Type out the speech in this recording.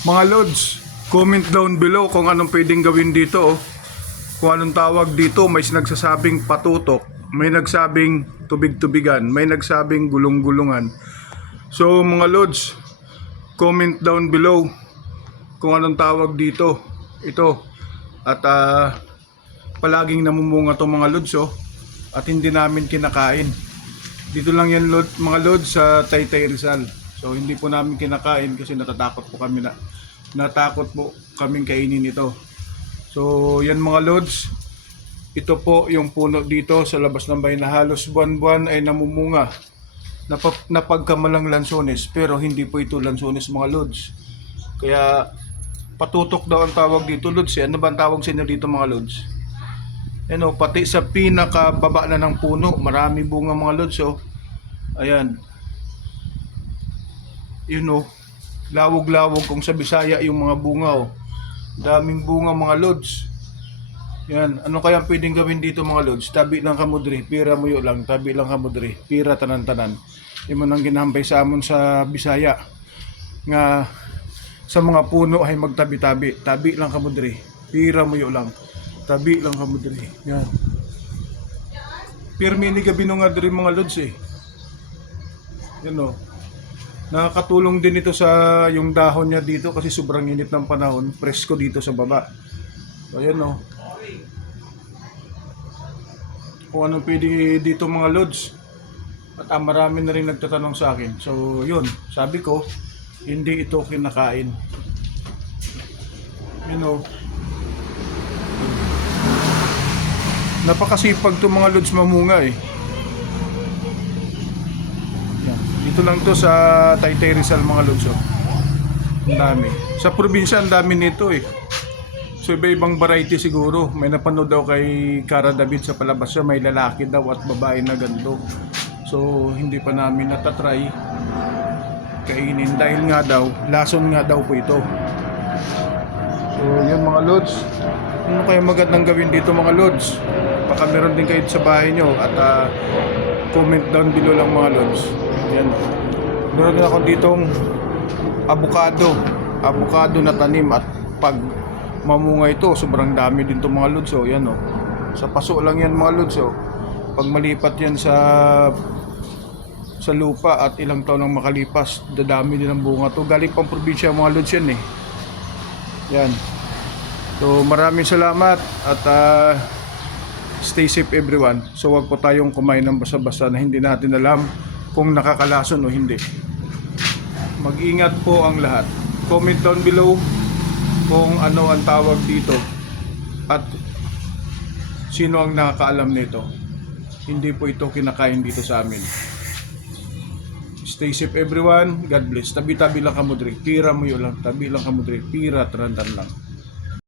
Mga lods, comment down below kung anong pwedeng gawin dito. Kung anong tawag dito. May nagsasabing patutok, may nagsabing tubig-tubigan, may nagsabing gulong-gulungan. So mga lods, comment down below kung anong tawag dito. Ito. At palaging namumunga itong mga lods, at hindi namin kinakain. Dito lang yan mga lods sa Taytay Rizal. So hindi po namin kinakain kasi natakot po kaming kainin ito. So yan mga lods, ito po yung puno dito sa labas ng bahay na halos buwan-buwan ay namumunga. Napagkamalang lansones, pero hindi po ito lansones mga lods. Kaya patutok daw ang tawag dito lods. Ano ba ang tawag sa inyo dito mga lods? Pati sa pinakababa na ng puno, marami bunga mga lods. Ayan. Lawog-lawog kung sa Bisaya yung mga bunga. Daming bunga mga lods. Yan, ano kaya pwedeng gawin dito mga lods? Tabi lang kamudri, pira muyo lang, tabi lang kamudri, pira tanan-tanan. Yung nang ginampay sa amon sa Bisaya nga sa mga puno ay magtabi-tabi, tabi lang kamudri, pira muyo lang, tabi lang kamudri. Yan. Pirmi ni gabi nung adri mga lods Yan nakakatulong din ito sa yung dahon niya dito kasi sobrang init ng panahon, presko dito sa baba. So ayan kung anong pwede dito mga lods. At marami na rin nagtatanong sa akin. So yun, sabi ko, hindi ito kinakain. Napakasipag to mga lods mamunga Dito lang to sa Taytay Rizal mga lods. Ang dami. Sa probinsya ang dami nito So iba-ibang variety siguro. May napanood daw kay Cara David sa palabas siya, may lalaki daw at babae na ganito. So hindi pa namin natatry kainin dahil nga daw, lason nga daw po ito. So yun mga lods. Ano kaya magandang gawin dito mga lods? Baka meron din kayo sa bahay nyo at comment down below lang mga lods. Yan. Meron din ako ditong avocado na tanim at pag mamunga ito, sobrang dami din itong mga lods. Yan sa paso lang yan mga lods. Pag malipat yan sa lupa at ilang taon nang makalipas, dadami din ang bunga to. Galing pang probinsya mga lods yan Yan. So maraming salamat at stay safe everyone. So wag po tayong kumain ng basa-basa na hindi natin alam kung nakakalason o hindi. Mag-ingat po ang lahat. Comment down below kung ano ang tawag dito at sino ang nakakaalam nito. Hindi po ito kinakain dito sa amin. Stay safe everyone. God bless. Tabi-tabi lang kamudri. Pira mo yun lang. Tabi lang kamudri. Pira tarantan lang.